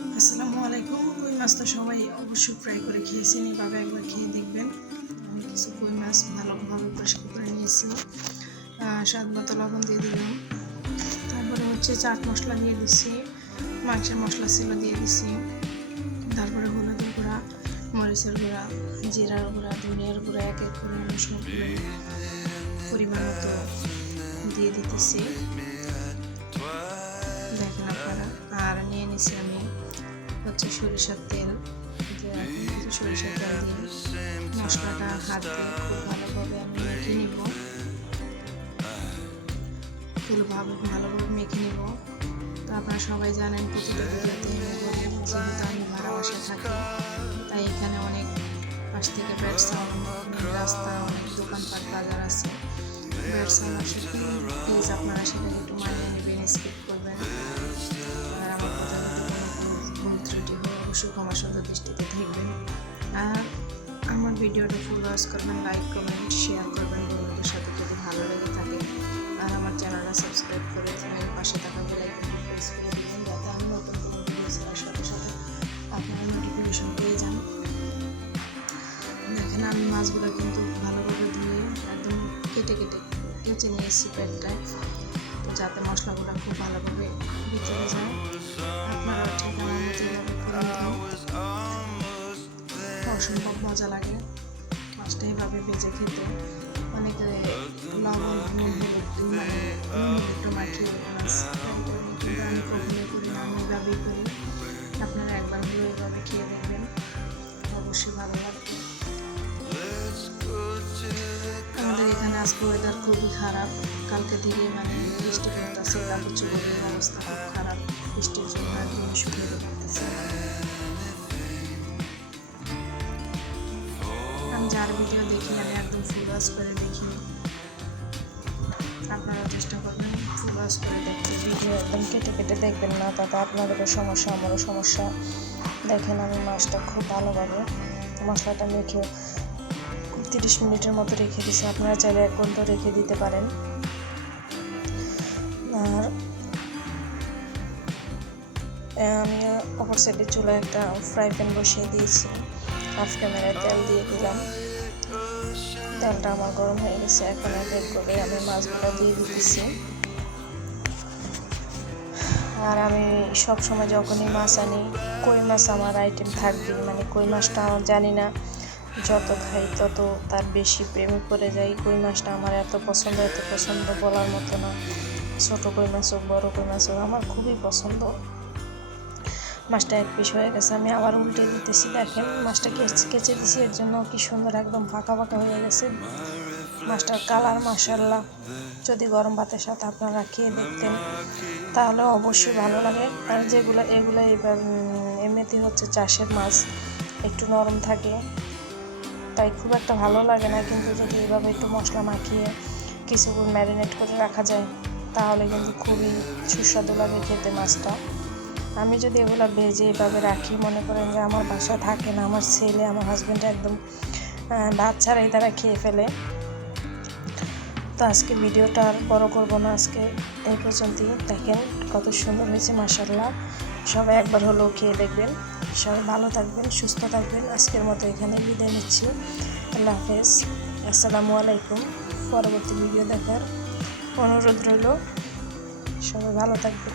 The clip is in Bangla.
আসসালামু আলাইকুম। কই মাছ তো সবাই অবশ্যই ফ্রাই করে খেয়েছেন, এইভাবে একবার খেয়ে দেখবেন। আমি কিছু কই মাছ ভালোভাবে পরিষ্কার করে নিয়েছি, স্বাদ মতো লবণ দিয়ে দিলাম। তারপরে হচ্ছে চাট মশলা দিয়ে দিচ্ছি, মাংসের মশলা ছিল দিয়ে দিচ্ছি। তারপরে হলুদের গুঁড়া, মরিচের গুঁড়া, জিরার গুঁড়া, ধনিয়ার গুঁড়া এক এক করে আমি সবগুলো পরিমাণ মতো দিয়ে দিতেছি, দেখেন আপনারা। আর নিয়ে নিছি আমি হচ্ছে সরিষার তেল, যে এখন কিছু সরিষার তেল দিয়ে মশলাটা হাত দিয়ে খুব ভালোভাবে আমি মেখে নিব, ভালোভাবে মেখে নিব। তো আপনারা সবাই জানেন প্রতিটা ভিডিওতে আমি বলি, যেহেতু আমি ভাড়া বাসায় থাকি, তাই এখানে অনেক পাশ থেকে ব্যাড সাউন্ড, রাস্তা, অনেক দোকানপাট বাজার আছে, ব্যাড সাউন্ড আসে। প্লিজ আপনারা সেটাকে একটু মানিয়ে নেবেন, স্কিপ করবেন। আর আমার কথা যদি কোনো ভুল ত্রুটি হয় অবশ্যই ক্ষমা সুন্দর দৃষ্টিতে দেখবেন। আর আমার ভিডিওটা ফুল ওয়াচ করবেন, লাইক কমেন্ট শেয়ার করবেন বন্ধুদের সাথে যদি ভালো লেগে থাকে। আর আমার চ্যানেলটা সাবস্ক্রাইব করে দেবেন, পাশে থাকা বেল আইকনটি প্রেস করে দেবেন, যাতে আমি নতুন কোনো ভিডিও ছাড়ার সাথে সাথে আপনারা নোটিফিকেশন পেয়ে যান। দেখেন আমি মাছগুলো কিন্তু ভালোভাবে ধুয়ে একদম কেচে নিয়েছি প্যাকটায়, তো যাতে মশলাগুলো খুব ভালোভাবে ভিতরে যায়। আপনারা ঠিক আমার মতো এইভাবে করে দিন, অসম্ভব মজা লাগে মাছটা এইভাবে ভেজে খেতে। অনেকে লবণ নুন হলুদ মাখিয়ে মাছ ফ্রাই করে, কিন্তু আমি কখনোই করি না, আমি এভাবেই করি। আপনারা একবার হলেও এইভাবে খেয়ে দেখবেন, অবশ্যই ভালো লাগবে। আমাদের এখানে আজকে ওয়েদার খুবই খারাপ, কালকে থেকে মানে বৃষ্টি পড়তেছে, কাপড় চোপড়ের অবস্থা খুব খারাপ, বৃষ্টির জন্য একদম শুকিয়ে পড়তেছে। আমি যার ভিডিও দেখি আমি একদম ফুল ওয়াচ করে দেখি, আপনারাও চেষ্টা করবেন ফুল ওয়াচ করে দেখতে, ভিডিও একদম কেটে কেটে দেখবেন না, তাতে আপনাদেরও সমস্যা আমারও সমস্যা। দেখেন আমি মাছটা খুব ভালোভাবে মশলাটা মেখে 30 মিনিটের মতো রেখে দিয়েছি, আপনারা চাইলে 1 ঘন্টা রেখে দিতে পারেন। আর আমি অপর সাইডে চুলায় একটা ফ্রাই প্যান বসিয়ে দিয়েছি, হাফ ক্যামেরায় তেল দিয়ে দিলাম। তেলটা আমার গরম হয়ে গেছে, এখন এক এক করে আমি মাছগুলো দিয়ে দিতেছি। আর আমি সবসময় যখনই মাছ আনি, কই মাছ আমার আইটেম থাকবেই, মানে কই মাছটা আমার জানি না, যত খাই তত তার বেশি প্রেমে পড়ে যাই। কই মাছটা আমার এত পছন্দ বলার মতো না। ছোটো কই মাছ হোক, বড়ো কই মাছ হোক, আমার খুবই পছন্দ। মাছটা এক পিস হয়ে গেছে, আমি আবার উল্টে দিতেছি। দেখেন মাছটা কেচে দিছি, এর জন্য কি সুন্দর একদম ফাঁকা হয়ে গেছে মাছটার কালার। মাশাআল্লাহ, যদি গরম ভাতের সাথে আপনারা খেয়ে দেখতেন তাহলে অবশ্যই ভালো লাগে। আর এগুলো এমনিতেই হচ্ছে চাষের মাছ, একটু নরম থাকে, তাই খুব একটা ভালো লাগে না, কিন্তু যদি এভাবে একটু মশলা মাখিয়ে কিছুক্ষণ ম্যারিনেট করে রাখা যায় তাহলে কিন্তু খুবই সুস্বাদু লাগে খেতে মাছটা। আমি যদি এগুলো ভেজে এভাবে রাখি, মনে করেন যে আমার বাসায় থাকে না, আমার ছেলে আমার হাজব্যান্ড একদম ভাত ছাড়াই তারা খেয়ে ফেলে। তো আজকে ভিডিওটা আর বড় করবো না, আজকে এই পর্যন্তই। দেখেন কত সুন্দর হয়েছে মাশাআল্লাহ, সবাই একবার হলেও খেয়ে দেখবেন। সবাই ভালো থাকবেন, সুস্থ থাকবেন। আজকের মতো এখানে বিদায় নিচ্ছি, আল্লাহ হাফেজ, আসসালামু আলাইকুম। পরবর্তী ভিডিও দেখার অনুরোধ রইল, সবাই ভালো থাকবেন।